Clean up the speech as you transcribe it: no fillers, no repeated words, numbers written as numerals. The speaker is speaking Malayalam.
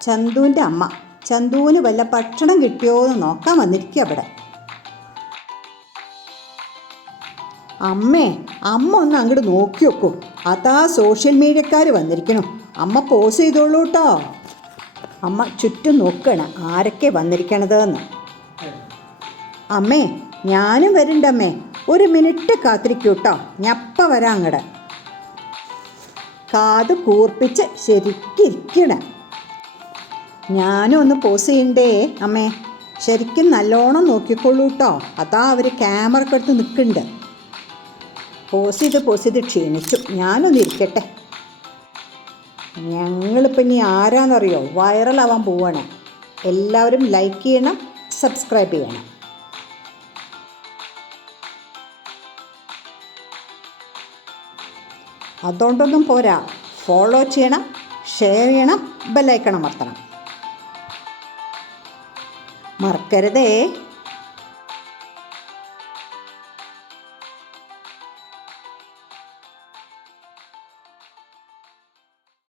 ചന്തുവിൻ്റെ അമ്മ. ചന്തുവിന് വല്ല ഭക്ഷണം കിട്ടിയോ എന്ന് നോക്കാൻ വന്നിരിക്കുക അവിടെ. അമ്മ ഒന്ന് അങ്ങോട്ട് നോക്കി വെക്കൂ. അതാ സോഷ്യൽ മീഡിയക്കാർ വന്നിരിക്കണു. അമ്മ പോസ് ചെയ്തോളൂ കേട്ടോ. അമ്മ ചുറ്റും നോക്കണം ആരൊക്കെ വന്നിരിക്കണതെന്ന്. അമ്മേ, ഞാനും വരുന്നുണ്ടമ്മേ. ഒരു മിനിറ്റ് കാത്തിരിക്കൂ കേട്ടോ. ഞപ്പ വരാം അങ്ങടെ. കാത് കൂർപ്പിച്ച് ശരിക്കിരിക്കണം. ഞാനും ഒന്ന് പോസ് ചെയ്യണ്ടേ അമ്മേ. ശരിക്കും നല്ലോണം നോക്കിക്കോളൂ കേട്ടോ. അതാ അവർ ക്യാമറ ഒക്കെ എടുത്ത് നിൽക്കുന്നുണ്ട്. പോസ് ചെയ്ത് ക്ഷീണിച്ചു. ഞാനൊന്ന് ഇരിക്കട്ടെ. ഞങ്ങളിപ്പോൾ ഇനി ആരാന്നറിയോ? വൈറലാവാൻ പോവാണ്. എല്ലാവരും ലൈക്ക് ചെയ്യണം, സബ്സ്ക്രൈബ് ചെയ്യണം. അതുകൊണ്ടൊന്നും പോരാ, ഫോളോ ചെയ്യണം, ഷെയർ ചെയ്യണം, ബെല്ലൈക്കൺ അമർത്തണം. മറക്കരുതേ.